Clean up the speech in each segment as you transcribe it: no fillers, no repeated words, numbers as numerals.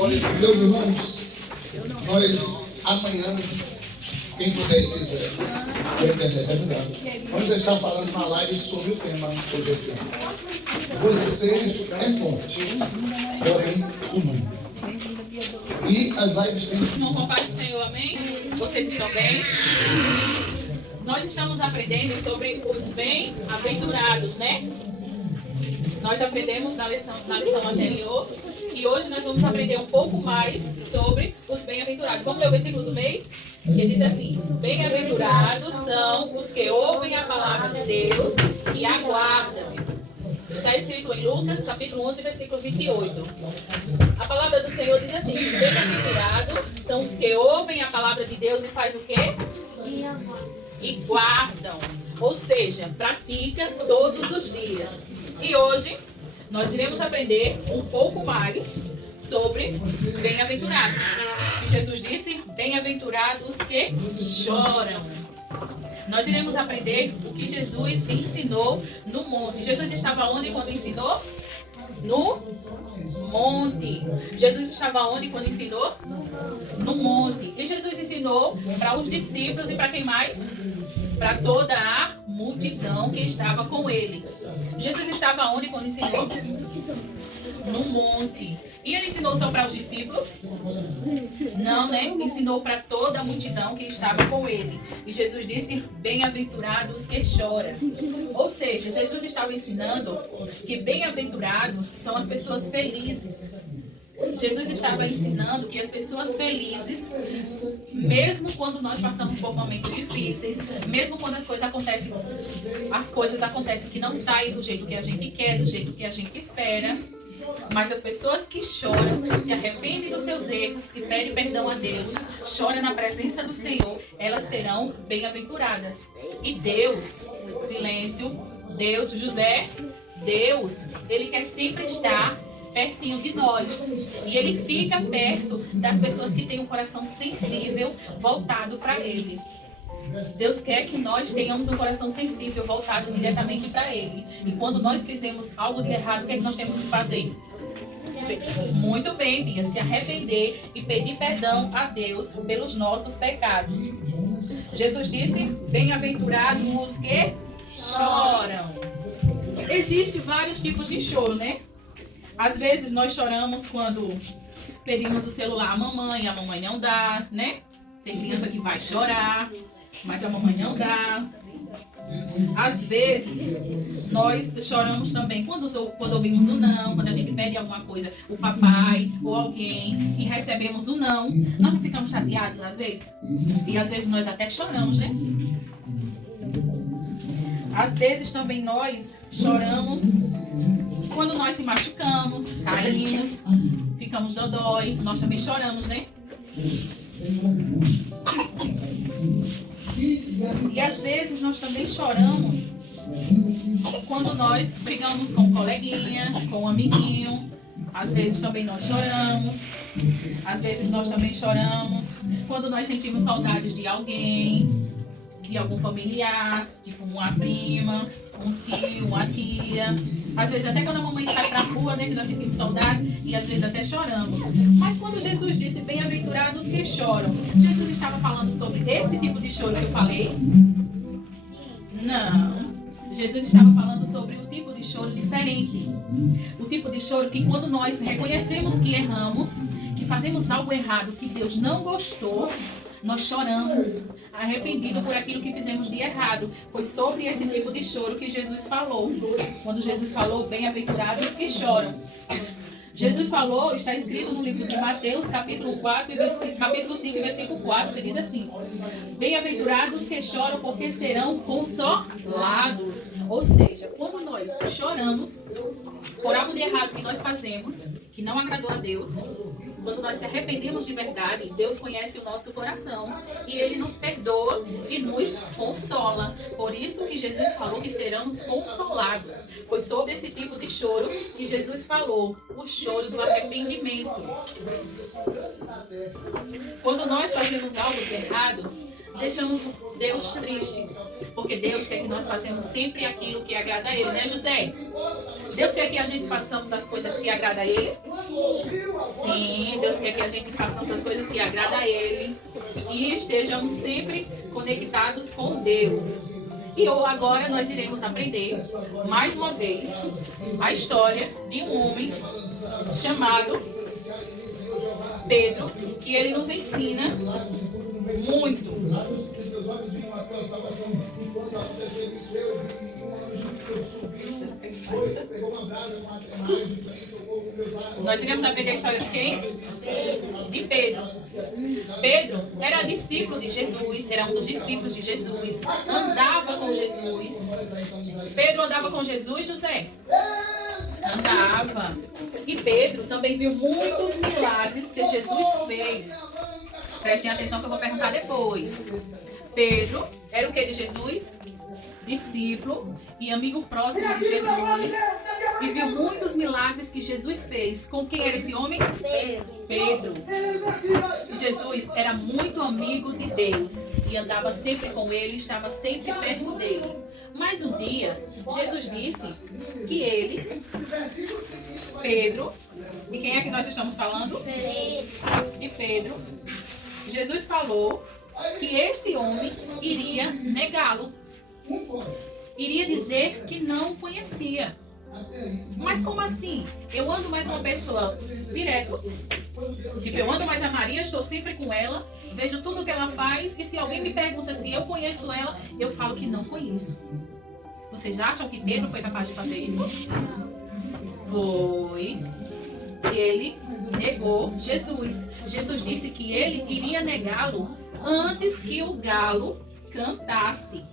Meus irmãos, nós amanhã, quem puder e quiser, vamos estar falando uma live sobre o tema hoje assim. Você é fonte, porém humano. E as lives têm... Irmão, com a paz do Senhor, amém? Vocês estão bem? Nós estamos aprendendo sobre os bem-aventurados, né? Nós aprendemos na lição anterior e hoje nós vamos aprender um pouco mais sobre os bem-aventurados. Vamos ler o versículo do mês? Que diz assim: bem-aventurados são os que ouvem a palavra de Deus e aguardam. Está escrito em Lucas, capítulo 11, versículo 28. A palavra do Senhor diz assim: bem-aventurados são os que ouvem a palavra de Deus e faz o quê? E guardam. Ou seja, pratica todos os dias. E hoje nós iremos aprender um pouco mais sobre bem-aventurados. E Jesus disse: bem-aventurados que choram. Nós iremos aprender o que Jesus ensinou no monte. Jesus estava onde quando ensinou? No monte. Jesus estava onde quando ensinou? No monte. E Jesus ensinou para os discípulos e para quem mais? Para toda a multidão que estava com ele. Jesus estava onde quando ensinou? No monte. E ele ensinou só para os discípulos? Não, né? Ensinou para toda a multidão que estava com ele. E Jesus disse: bem-aventurados que choram. Ou seja, Jesus estava ensinando que bem-aventurados são as pessoas felizes. Jesus estava ensinando que as pessoas felizes, mesmo quando nós passamos por momentos difíceis, mesmo quando as coisas acontecem que não saem do jeito que a gente quer, do jeito que a gente espera, mas as pessoas que choram, se arrependem dos seus erros, que pedem perdão a Deus, choram na presença do Senhor, elas serão bem-aventuradas. E Deus, silêncio, Deus, José, Deus, Ele quer sempre estar pertinho de nós. E Ele fica perto das pessoas que têm um coração sensível, voltado para Ele. Deus quer que nós tenhamos um coração sensível, voltado diretamente para Ele. E quando nós fizemos algo de errado, o que é que nós temos que fazer? Muito bem, Bia, se arrepender e pedir perdão a Deus pelos nossos pecados. Jesus disse: bem-aventurados os que choram. Existem vários tipos de choro, né? Às vezes nós choramos quando pedimos o celular à mamãe, a mamãe não dá, né? Tem criança que vai chorar, mas a mamãe não dá. Às vezes nós choramos também quando ouvimos o não, quando a gente pede alguma coisa, o papai ou alguém, e recebemos o não. Nós não ficamos chateados às vezes? E às vezes nós até choramos, né? Às vezes também nós choramos quando nós se machucamos, caímos, ficamos dodói, nós também choramos, né? E às vezes nós também choramos quando nós brigamos com um coleguinha, com um amiguinho. Às vezes também nós choramos. Às vezes nós também choramos quando nós sentimos saudades de alguém, de algum familiar, tipo uma prima, um tio, uma tia. Às vezes até quando a mamãe sai pra rua, né, que nós sentimos saudade, e às vezes até choramos. Mas quando Jesus disse bem-aventurados que choram, Jesus estava falando sobre esse tipo de choro que eu falei? Não. Jesus estava falando sobre um tipo de choro diferente. O tipo de choro que quando nós reconhecemos que erramos, que fazemos algo errado, que Deus não gostou, nós choramos, arrependido por aquilo que fizemos de errado. Foi sobre esse tipo de choro que Jesus falou. Quando Jesus falou, bem-aventurados que choram. Jesus falou, está escrito no livro de Mateus, capítulo 5, versículo 4, que diz assim: bem-aventurados que choram, porque serão consolados. Ou seja, quando nós choramos por algo de errado que nós fazemos, que não agradou a Deus, quando nós se arrependemos de verdade, Deus conhece o nosso coração e Ele nos perdoa e nos consola. Por isso que Jesus falou que seremos consolados. Foi sobre esse tipo de choro que Jesus falou, o choro do arrependimento. Quando nós fazemos algo de errado, deixamos Deus triste, porque Deus quer que nós façamos sempre aquilo que agrada a Ele, né, José? Deus quer que a gente façamos as coisas que agradam a Ele? Sim, Deus quer que a gente faça as coisas que agradam a Ele e estejamos sempre conectados com Deus. E agora nós iremos aprender, mais uma vez, a história de um homem chamado Pedro, que ele nos ensina muito. Nós iremos aprender a história de quem? De Pedro. Pedro era discípulo de Jesus, era um dos discípulos de Jesus, andava com Jesus. Pedro andava com Jesus, José? Andava. E Pedro também viu muitos milagres que Jesus fez. Prestem atenção que eu vou perguntar depois. Pedro era o que de Jesus? Discípulo e amigo próximo de Jesus. E viu muitos milagres que Jesus fez. Com quem era esse homem? Pedro. Jesus era muito amigo de Deus e andava sempre com ele, estava sempre perto dele. Mas um dia, Jesus disse que ele, Pedro, e quem é que nós estamos falando? De Pedro. Jesus falou que esse homem iria negá-lo. Iria dizer que não conhecia. Mas como assim? Eu ando mais uma pessoa direto. Tipo, eu ando mais a Maria, estou sempre com ela, vejo tudo que ela faz, e se alguém me pergunta se eu conheço ela, eu falo que não conheço. Vocês acham que Pedro foi capaz de fazer isso? Foi. Ele negou Jesus. Jesus disse que ele iria negá-lo antes que o galo cantasse.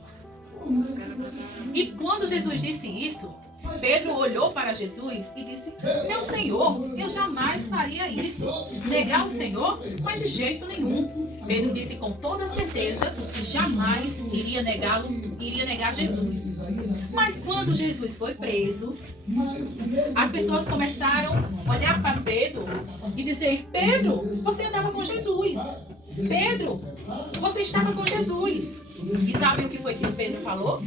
E quando Jesus disse isso, Pedro olhou para Jesus e disse: meu Senhor, eu jamais faria isso. Negar o Senhor? Mas de jeito nenhum. Pedro disse com toda certeza que jamais iria negá-lo, iria negar Jesus. Mas quando Jesus foi preso, as pessoas começaram a olhar para Pedro e dizer: Pedro, você andava com Jesus. Pedro, você estava com Jesus. E sabem o que foi que Pedro falou?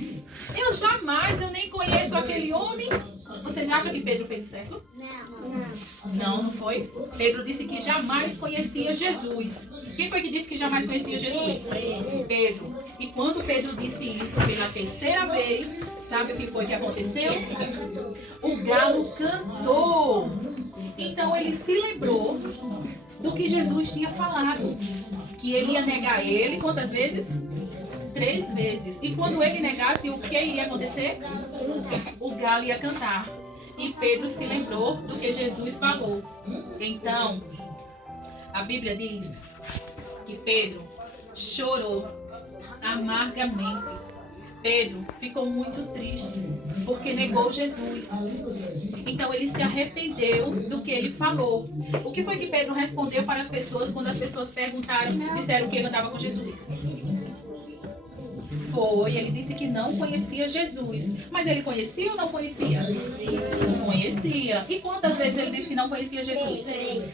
Eu nem conheço aquele homem. Vocês acham que Pedro fez certo? Não, não foi. Pedro disse que jamais conhecia Jesus. Quem foi que disse que jamais conhecia Jesus? Pedro. E quando Pedro disse isso pela terceira vez, sabe o que foi que aconteceu? O galo cantou. Então ele se lembrou do que Jesus tinha falado. Que ele ia negar ele, quantas vezes? 3 vezes. E quando ele negasse, o que iria acontecer? O galo ia cantar. E Pedro se lembrou do que Jesus falou. Então, a Bíblia diz que Pedro chorou amargamente. Pedro ficou muito triste porque negou Jesus. Então ele se arrependeu do que ele falou. O que foi que Pedro respondeu para as pessoas quando as pessoas perguntaram, disseram que ele andava com Jesus? Ele disse que não conhecia Jesus. Mas ele conhecia ou não conhecia? Conhecia. E quantas vezes ele disse que não conhecia Jesus?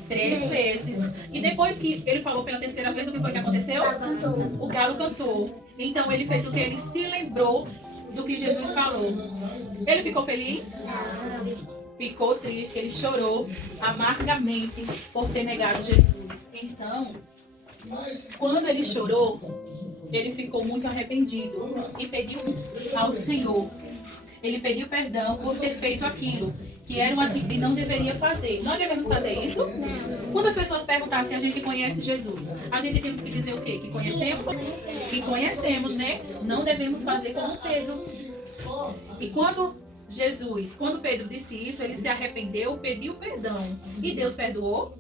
3 vezes. E depois que ele falou pela terceira vez, o que foi que aconteceu? O galo cantou. Então ele fez o que? Ele se lembrou do que Jesus falou. Ele ficou feliz? Ficou triste, ele chorou amargamente por ter negado Jesus. Então, quando ele chorou, ele ficou muito arrependido e pediu ao Senhor. Ele pediu perdão por ter feito aquilo que era uma atitude que não deveria fazer. Nós devemos fazer isso? Quando as pessoas perguntarem se a gente conhece Jesus, a gente temos que dizer o quê? Que conhecemos? Que conhecemos, né? Não devemos fazer como Pedro. E quando Pedro disse isso, ele se arrependeu, pediu perdão. E Deus perdoou?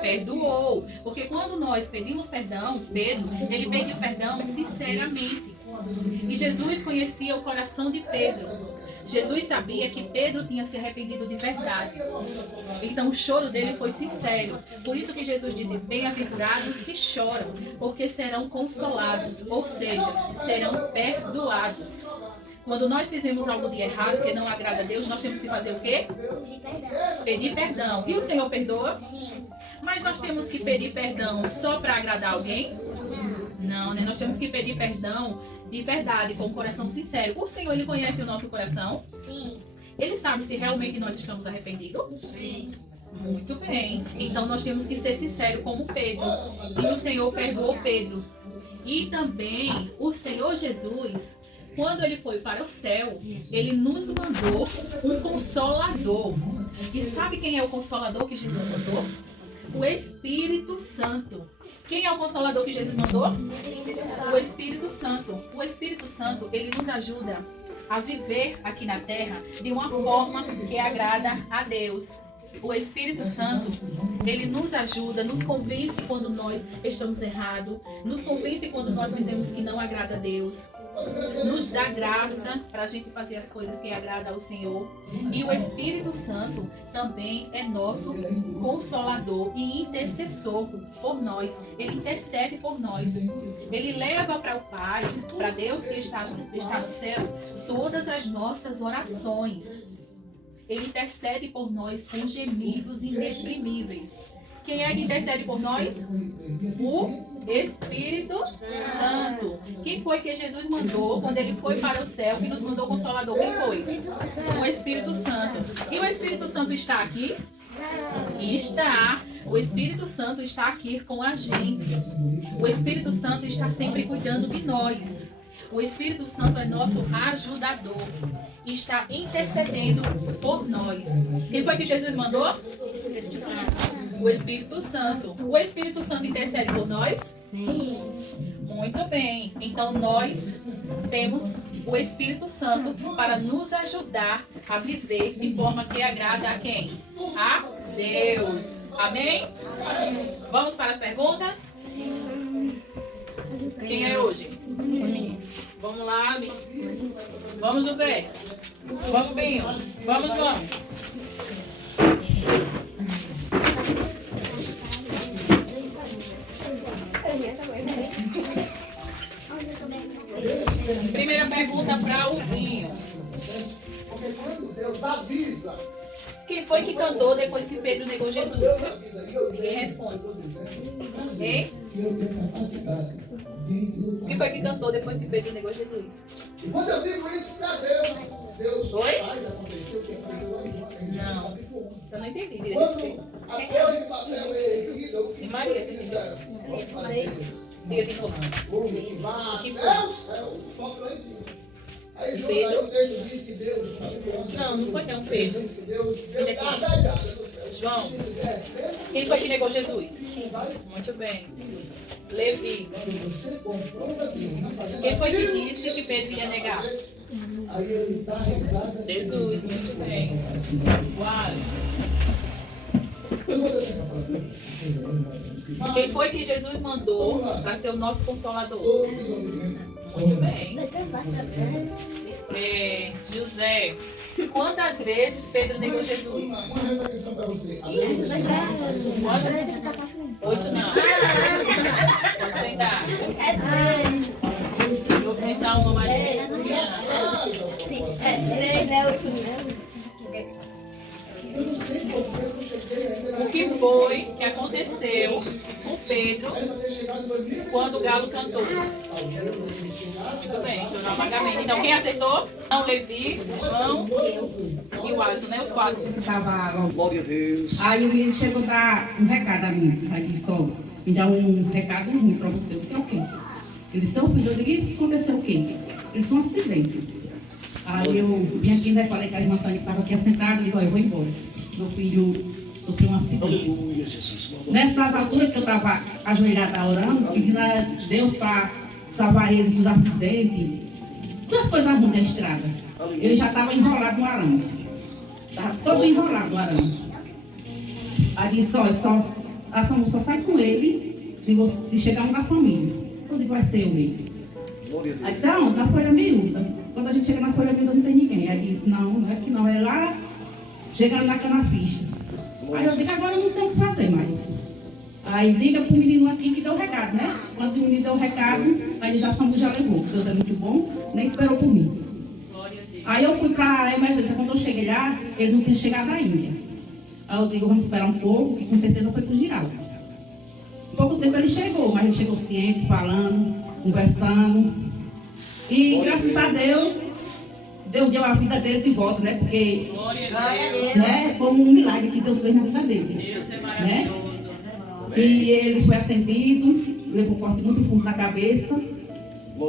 Perdoou. Porque quando nós pedimos perdão, Pedro, ele pediu perdão sinceramente. E Jesus conhecia o coração de Pedro. Jesus sabia que Pedro tinha se arrependido de verdade. Então o choro dele foi sincero. Por isso que Jesus disse: bem-aventurados que choram, porque serão consolados, ou seja, serão perdoados. Quando nós fizemos algo de errado que não agrada a Deus, nós temos que fazer o quê? Pedir perdão. E o Senhor perdoa? Sim. Mas nós temos que pedir perdão só para agradar alguém? Não, né? Nós temos que pedir perdão de verdade, com o coração sincero. O Senhor, Ele conhece o nosso coração? Sim. Ele sabe se realmente nós estamos arrependidos? Sim. Muito bem. Então nós temos que ser sinceros como Pedro. E o Senhor perdoou Pedro. E também o Senhor Jesus, quando ele foi para o céu, ele nos mandou um consolador. E sabe quem é o consolador que Jesus mandou? O Espírito Santo. Quem é o consolador que Jesus mandou? O Espírito Santo. O Espírito Santo, ele nos ajuda a viver aqui na terra de uma forma que agrada a Deus. O Espírito Santo, ele nos ajuda, nos convence quando nós estamos errados, nos convence quando nós fizemos que não agrada a Deus, nos dá graça para a gente fazer as coisas que agradam ao Senhor. E o Espírito Santo também é nosso consolador e intercessor por nós. Ele intercede por nós. Ele leva para o Pai, para Deus que está no céu, todas as nossas orações. Ele intercede por nós com gemidos inexprimíveis. Quem é que intercede por nós? O Espírito Santo. Quem foi que Jesus mandou quando ele foi para o céu, que nos mandou o Consolador? Quem foi? O Espírito Santo. E o Espírito Santo está aqui? Está. O Espírito Santo está aqui com a gente. O Espírito Santo está sempre cuidando de nós. O Espírito Santo é nosso ajudador. Está intercedendo por nós. Quem foi que Jesus mandou? O Espírito Santo. O Espírito Santo intercede por nós? Sim. Muito bem. Então nós temos o Espírito Santo para nos ajudar a viver de forma que agrada a quem? A Deus. Amém? Vamos para as perguntas? Quem é hoje? Vamos lá, Miss. Vamos, José. Vamos, Binho. Vamos, João. Primeira pergunta para o Binho. Porque quando Deus avisa, Quem foi que cantou depois que Pedro negou Jesus? Ninguém responde. Hein? Quem foi que cantou depois que Pedro negou Jesus? e quando eu digo isso para Deus, Deus Oi? faz acontecer o que aconteceu lá em Não. Eu não entendi direito. Quando a cor de papel é erguida, o que E Maria, foi que entendeu? fizeram? Vamos fazer Diga de novo. o que vai Que até o céu, o toque lá em cima. Aí E João, Pedro? aí o texto diz que Deus, Não, não foi não, Pedro. diz que Deus Filha deu aqui. gargalhada no céu. João. Diz, receba, Quem foi que negou Jesus? Muito bem. Levi. quando você confronta Deus, não fazendo Quem foi que aquilo disse que Pedro ia negar? aí ele está rezado. Jesus, muito bem. Wallace. Eu vou tentar falar. Quem foi que Jesus mandou para ser o nosso consolador? Todos desobedientes. Muito bem. José. Quantas vezes Pedro negou Jesus? Uma reflexão para você. Quantas? 8 não. Pode sentar. Eu vou pensar uma mais. Eu não sei como eu cheguei ainda. O que foi que aconteceu com Pedro quando o galo cantou? Muito bem, deixa eu dar um pagamento. Então, quem aceitou? Então, Levi, João e o Alisson, né? Os 4. Tava, Glória a Deus. aí o menino chegou a dar um recado a mim, aqui só, me dá um recado ruim pra você. Eu falei, o quê? Ele disse, seu filho, eu digo, o que aconteceu o quê? Ele disse, um acidente. Aí eu vim aqui, né, falei que a irmã Tânia estava aqui sentada, e digo, ó, eu vou embora. Meu filho sofreu um acidente. Aleluia, Jesus. Nessas alturas que eu estava ajoelhada orando, pedindo a Deus para salvar ele dos acidentes, das coisas ruins da estrada. Ele já estava enrolado no arame. Estava todo enrolado no arame. Aí disse, ó, a Samu só sai com ele se chegar um da família. Eu digo, vai ser ele. Glória a Aí Deus. disse, aonde? Na folha miúda. Quando a gente chega na folha miúda não tem ninguém. Aí disse, não, não é que não, é lá, chegando na canafista. Aí eu digo, agora eu não tenho o que fazer mais. Aí liga pro menino aqui que deu o recado, né? Quando o menino deu o recado, aí já Samu já levou. Deus é muito bom, nem esperou por mim. Aí eu fui pra emergência, quando eu cheguei lá, ele não tinha chegado ainda. Aí eu digo, vamos esperar um pouco, que com certeza foi pro Giraldo. Em pouco tempo ele chegou, mas ele chegou ciente, falando, conversando. E graças a Deus, Deus deu a vida dele de volta, né? Porque Glória a Deus. né, foi um milagre que Deus fez na vida dele. Deus é Né? maravilhoso. E ele foi atendido, levou um corte muito fundo na cabeça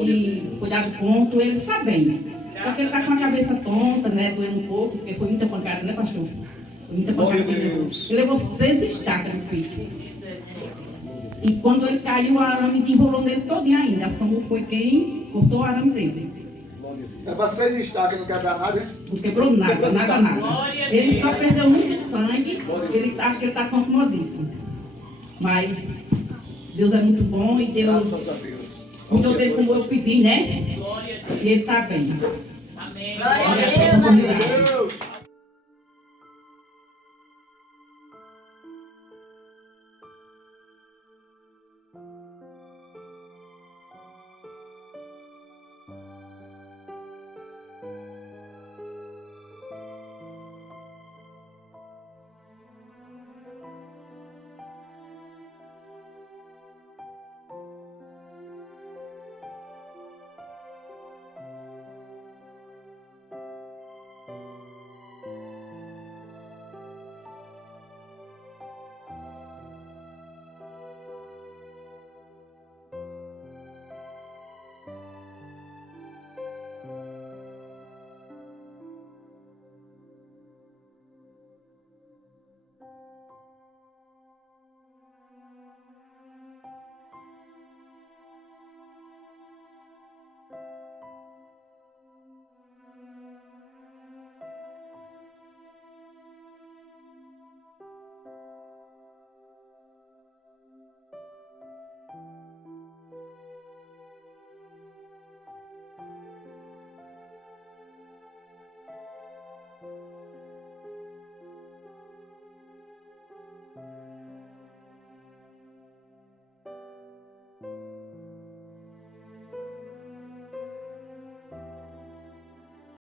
e foi dado ponto, ele está bem. Só que ele está com a cabeça tonta, né? Doendo um pouco, porque foi muita pancada, né, pastor? Foi muita pancada que ele levou. Ele levou 6 estacas no peito. E quando ele caiu, o arame enrolou nele todinho ainda. A SAMU foi quem cortou o arame dele. É para 6 estacas, não quebra nada, hein? Não quebrou nada, nada. Glória a Ele Deus. só perdeu muito sangue, ele acha que ele está acomodadíssimo. Mas Deus é muito bom e Deus Graças a Deus. cuidou dele como eu pedi, né? Glória a Deus. E ele está bem. Amém. Glória a Deus. Deus!